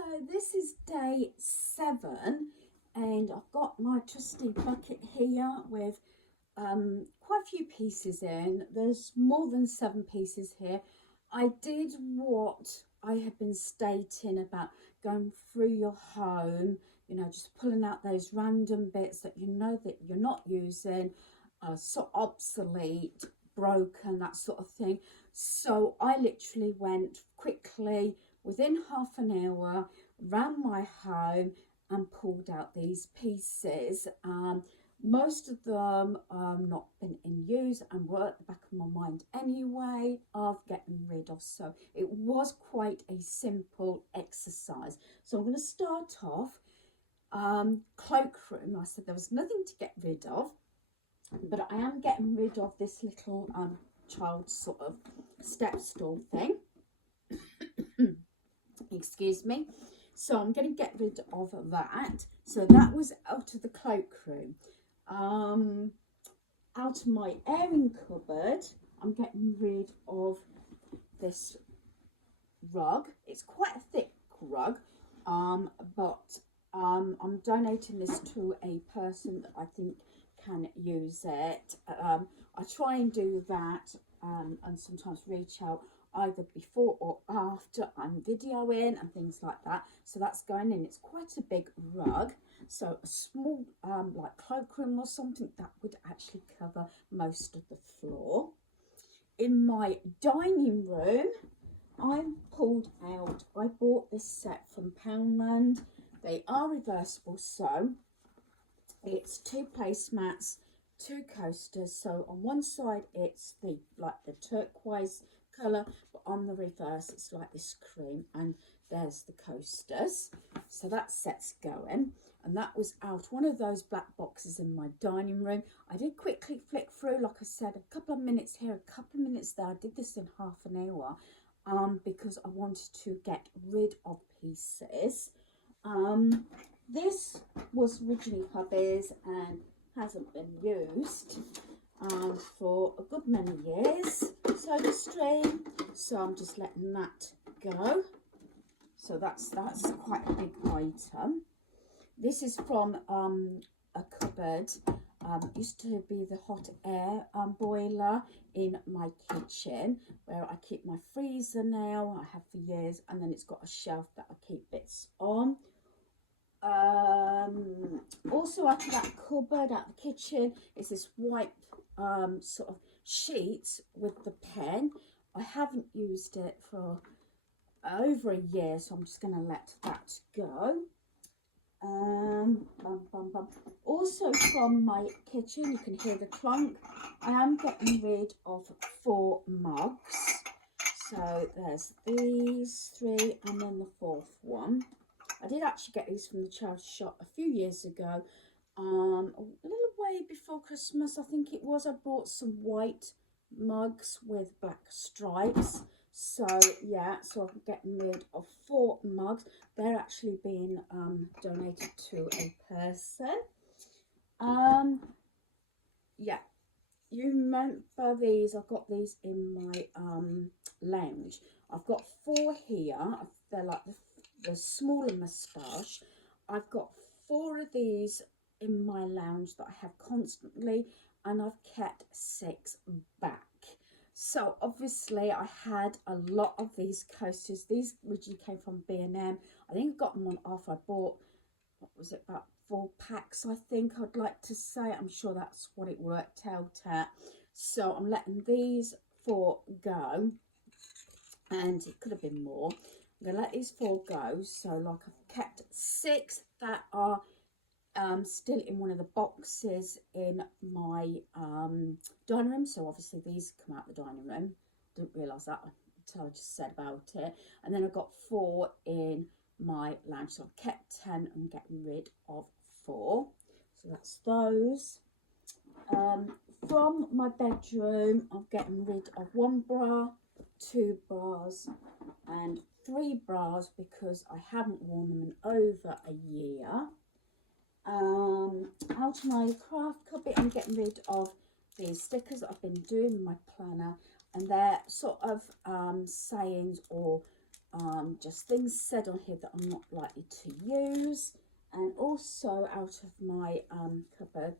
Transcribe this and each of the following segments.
So this is day 7 and I've got my trusty bucket here with quite a few pieces in. There's more than 7 pieces here. I did what I have been stating about going through your home, you know, just pulling out those random bits that you know that you're not using, so obsolete, broken, that sort of thing. So I literally went quickly within half an hour, ran my home and pulled out these pieces. Most of them not been in use and were at the back of my mind anyway of getting rid of. So it was quite a simple exercise. So I'm going to start off cloakroom. I said there was nothing to get rid of, but I am getting rid of this little child sort of step stool thing. Excuse me. So I'm going to get rid of that. So that was out of the cloakroom. Out of my airing cupboard, I'm getting rid of this rug. It's quite a thick rug, but I'm donating this to a person that I think can use it. I try and do that and sometimes reach out either before or after I'm videoing and things like that. So that's going in. It's quite a big rug. So a small like cloakroom or something that would actually cover most of the floor. In my dining room, I pulled out, I bought this set from Poundland. They are reversible, so it's 2 placemats, 2 coasters. So on one side it's the turquoise colour, but on the reverse it's like this cream, and there's the coasters. So that set's going, and that was out one of those black boxes in my dining room. I did quickly flick through, like I said, a couple of minutes here, a couple of minutes there. I did this in half an hour because I wanted to get rid of pieces. This was originally hubby's and hasn't been used for a good many years, Soda Stream, so I'm just letting that go. So that's quite a big item. This is from a cupboard. Used to be the hot air boiler in my kitchen, where I keep my freezer now. I have for years, and then it's got a shelf that I keep bits on. Also out of that cupboard, out the kitchen, is this white sort of sheet with the pen. I haven't used it for over a year, so I'm just going to let that go. Also from my kitchen, you can hear the clunk. I am getting rid of 4 mugs. So there's these 3 and then the 4th one. I did actually get these from the charity shop a few years ago. A little way before Christmas, I think it was. I bought some white mugs with black stripes. So yeah, so I'm getting rid of 4 mugs. They're actually being donated to a person. Yeah, you remember these? I've got these in my lounge. I've got 4 here. They're like the smaller moustache. I've got 4 of these in my lounge that I have constantly, and I've kept 6 back. So obviously I had a lot of these coasters. These originally came from B&M. I think I got them on offer. I bought, what was it, about 4 packs, I think I'd like to say. I'm sure that's what it worked out at. So I'm letting these 4 go, and it could have been more. I'm going to let these 4 go. So like I've kept 6 that are still in one of the boxes in my dining room. So obviously these come out the dining room. Didn't realise that until I just said about it. And then I've got 4 in my lounge. So I've kept 10 and getting rid of 4. So that's those. From my bedroom, I'm getting rid of 1 bra, 2 bras and 3 bras because I haven't worn them in over a year. Out of my craft cupboard, I'm getting rid of these stickers that I've been doing in my planner, and they're sort of sayings or just things said on here that I'm not likely to use. And also out of my cupboard,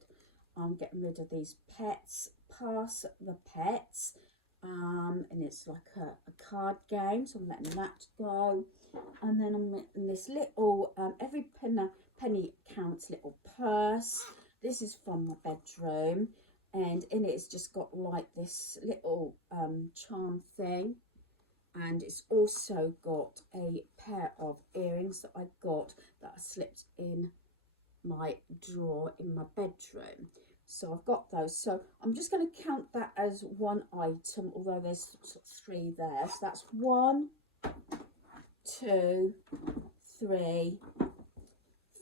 I'm getting rid of these pets, Pass the Pets. And it's like a card game, so I'm letting that go. And then I'm in this little, every penny counts little purse. This is from my bedroom, and in it's just got like this little charm thing, and it's also got a pair of earrings that I got that I slipped in my drawer in my bedroom. So I've got those. So I'm just going to count that as one item, although there's sort of three there. So that's 1, 2, 3,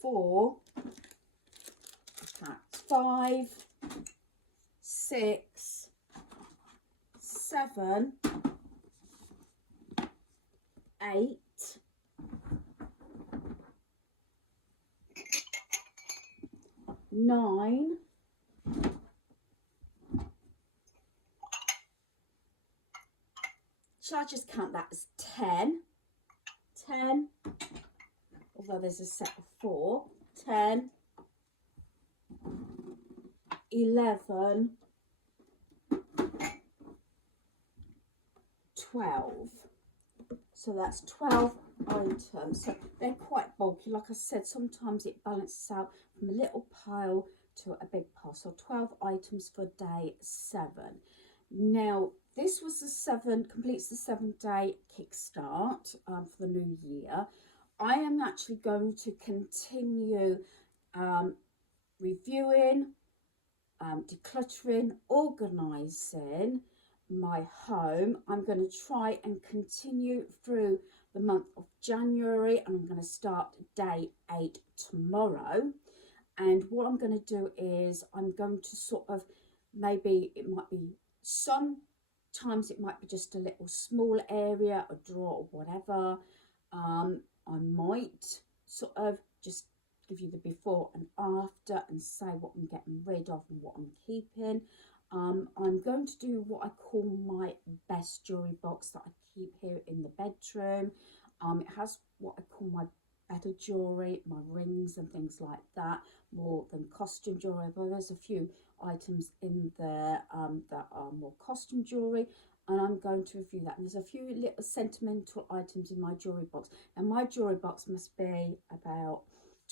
4, that's 5, 6, 7, 8, 9, 'Shall I just count that as 10? 10, although there's a set of 4. 10, 11, 12. So that's 12 items. So they're quite bulky. Like I said, sometimes it balances out from a little pile to a big pile. So 12 items for day 7. Now, this was completes the 7-day kickstart for the new year. I am actually going to continue reviewing, decluttering, organising my home. I'm going to try and continue through the month of January, and I'm going to start day 8 tomorrow. And what I'm going to do is I'm going to sort of, maybe it might be, sometimes it might be just a little small area, a drawer or whatever. I might sort of just give you the before and after and say what I'm getting rid of and what I'm keeping. I'm going to do what I call my best jewellery box that I keep here in the bedroom. It has what I call my better jewellery, my rings and things like that, more than costume jewellery. But there's a few items in there that are more costume jewellery, and I'm going to review that. And there's a few little sentimental items in my jewellery box. And my jewellery box must be about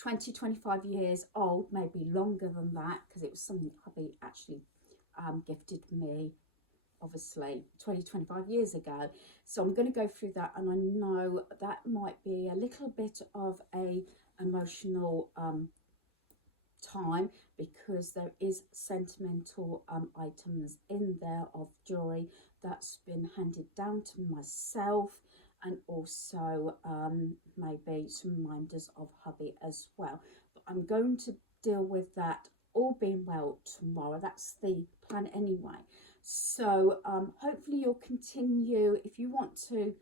20-25 years old, maybe longer than that, because it was something hubby actually gifted me, obviously 20-25 years ago. So I'm going to go through that, and I know that might be a little bit of a emotional time, because there is sentimental items in there of jewellery that's been handed down to myself, and also maybe some reminders of hubby as well. But I'm going to deal with that, all being well, tomorrow. That's the plan anyway. So hopefully you'll continue, if you want to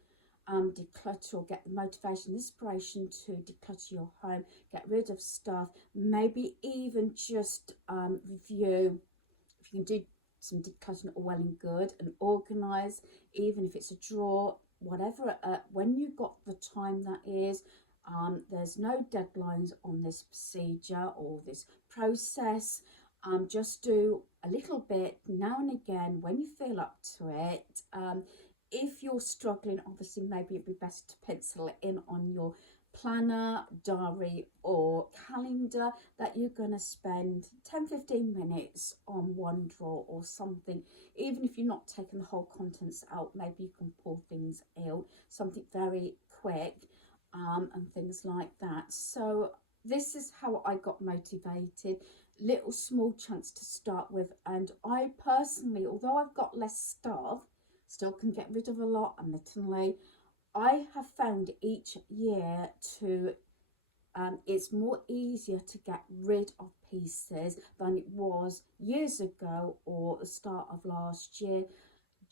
declutter or get the motivation, inspiration to declutter your home, get rid of stuff, maybe even just review, if you can do some decluttering, all well and good, and organise, even if it's a drawer, whatever, when you've got the time that is. There's no deadlines on this procedure or this process. Just do a little bit now and again when you feel up to it. If you're struggling, obviously maybe it'd be best to pencil it in on your planner, diary or calendar that you're going to spend 10-15 minutes on one drawer or something. Even if you're not taking the whole contents out, maybe you can pull things out, something very quick, and things like that. So this is how I got motivated. Little small chunks to start with, and I personally, although I've got less stuff, still can get rid of a lot, admittedly. I have found each year to it's more easier to get rid of pieces than it was years ago or the start of last year.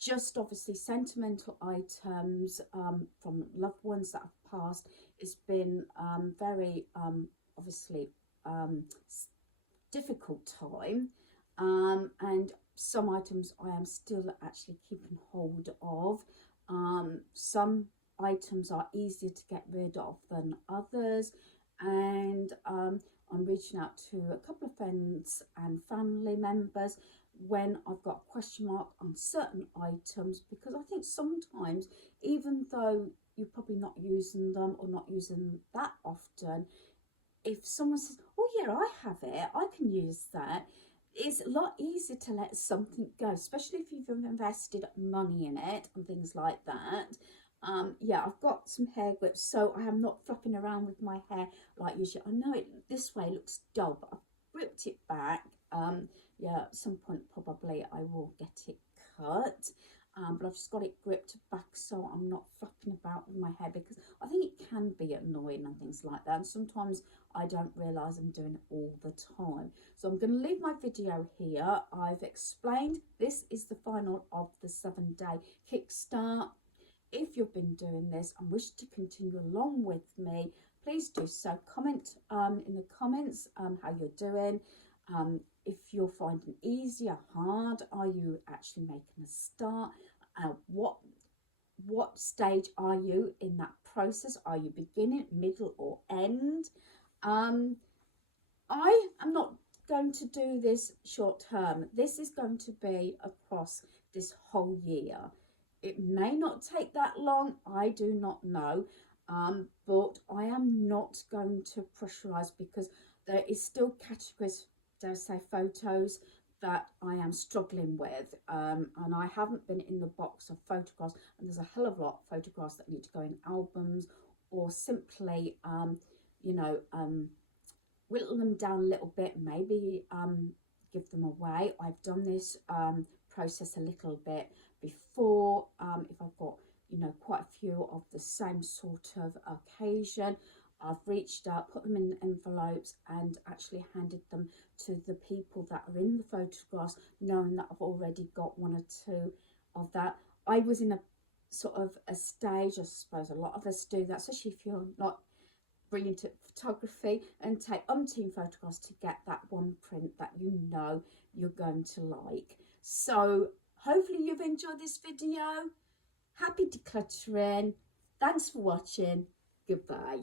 Just obviously sentimental items from loved ones that have passed. It's been very obviously difficult time, and some items I am still actually keeping hold of. Some items are easier to get rid of than others, and I'm reaching out to a couple of friends and family members when I've got a question mark on certain items, because I think sometimes, even though you're probably not using them or not using that often, if someone says, oh yeah, I have it, I can use that, it's a lot easier to let something go, especially if you've invested money in it and things like that. Yeah, I've got some hair grips, so I am not flapping around with my hair like usually. I know it this way looks dull, but I've gripped it back. Yeah, at some point probably I will get it cut. But I've just got it gripped back so I'm not flapping about with my hair, because I think it can be annoying and things like that. And sometimes I don't realise I'm doing it all the time. So I'm going to leave my video here. I've explained this is the final of the 7-day kickstart. If you've been doing this and wish to continue along with me, please do so. Comment in the comments how you're doing. If you're finding easy or hard, are you actually making a start? What stage are you in that process? Are you beginning, middle, or end? I am not going to do this short term. This is going to be across this whole year. It may not take that long, I do not know, but I am not going to pressurize, because there is still categories, dare I say, photos that I am struggling with, and I haven't been in the box of photographs, and there's a hell of a lot of photographs that need to go in albums, or simply you know, whittle them down a little bit, maybe give them away. I've done this process a little bit before. If I've got, you know, quite a few of the same sort of occasion, I've reached out, put them in envelopes, and actually handed them to the people that are in the photographs, knowing that I've already got one or two of that. I was in a sort of a stage, I suppose a lot of us do that, especially if you're not brilliant at photography, and take umpteen photographs to get that one print that you know you're going to like. So hopefully you've enjoyed this video. Happy decluttering. Thanks for watching. Goodbye.